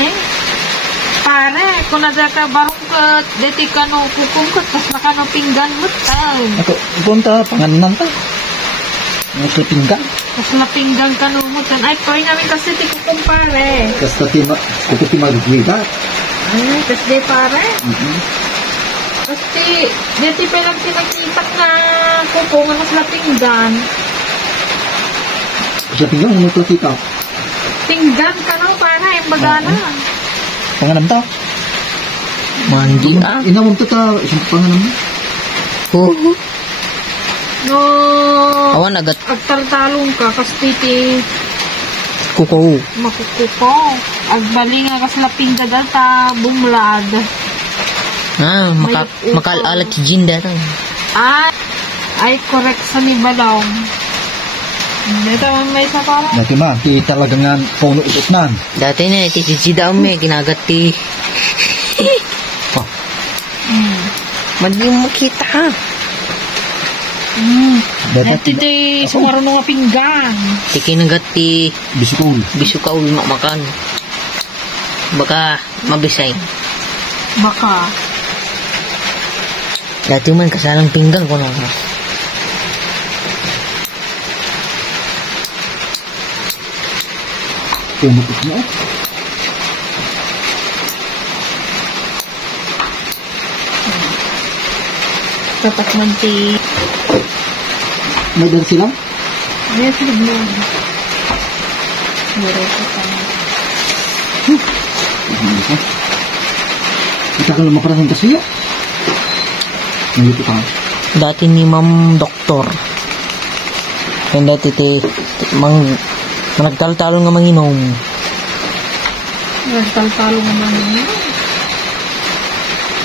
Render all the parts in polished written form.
Eh? Pare, kung nadaka barong ka, deti ka no kukungkot, tas naka no pinggan mo tayo. Ako, punta, panganan ta. Mga pinggan. Tas na pinggan ka no mo tan. Ay, koy namin kasi ti kukumpare. Kasi kukuti magwita. Ay, tas di pare. Mm-hmm. Tas deti pa lang tinakipat na kukungan mas na pinggan. Sa pinggan, ano ito kita? Pinggan ka no, pare, yung bagana. Panganan ta. Mandi ah. Inamam to ta, isang panganan mo. Oo. No, Awan agad agtartalong ka, kas titi kuko. makukuko. Agbali nga kas laping gadan ta bumlad. Ah, makalalat si Jinda to. Ay, correct sa ni Balong. Ito may isa para. Dati ma, di talaga nga puno utot nan. Dati na iti si Jida me ginagat ti. Oh, Mandi mo makita ha. Dati di sumaro nga pinggan. Ti kinagat ti bisikul. bisukaw makan. Baka mabisay. Baka. Dati man kasalang pinggan ko na. Puno utot mo. Dapat man ti. May dan sila? May silid mo. Meron ko pa. Kita ka lang makarasang kasiya. Nalito ka. Dati ni Ma'am Doktor. Yan dati ti nagtaltalo nga manginom. Nagtaltalo naman niya.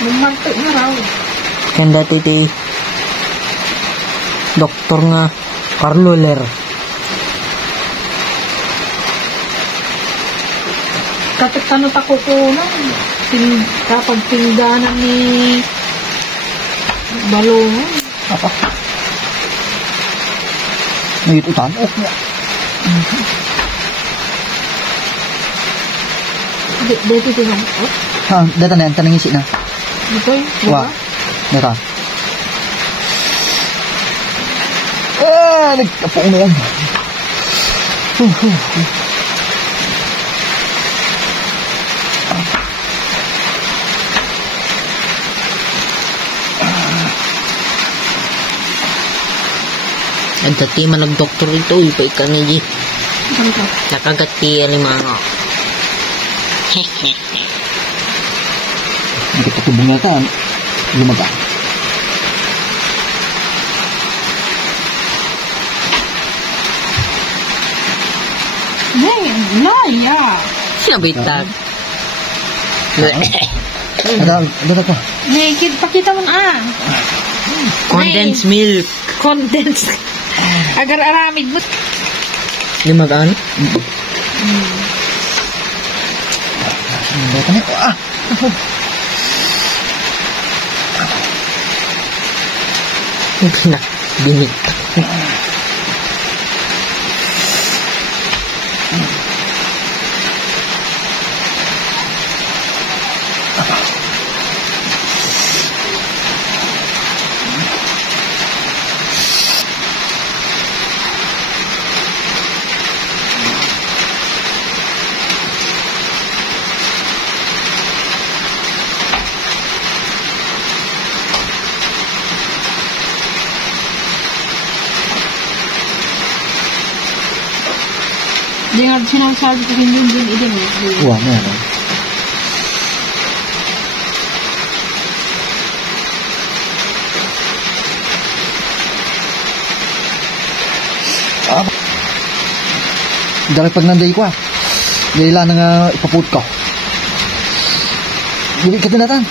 Lumanto na raw. Yan dati ti doktor nga Carloler. Kapit ano pa kukunan. Kapag pingganan ni Balong. Apa? May utan. Okay. Dito tinang. Ha, data na yan. Tanangin si na. Dito yun. Wah. Nera. Nagkapoong na yan. Ang dati man nag-doktor ito, ipa ikan niya di. Nakagat ti alimango. Nagkatubong na taan. Lumaga. Laya. Sinabitag. Ada pa. Naked, pakita mo na. Condensed milk. Condensed. Agar aramid mo. Limagaan? Data na. Nak, binig. Jangan sinasabi ko rin yun din idin. Wah, meron. Dari pag nanday ko Dahil lang nga ipaput ko. Bili ka tinatan.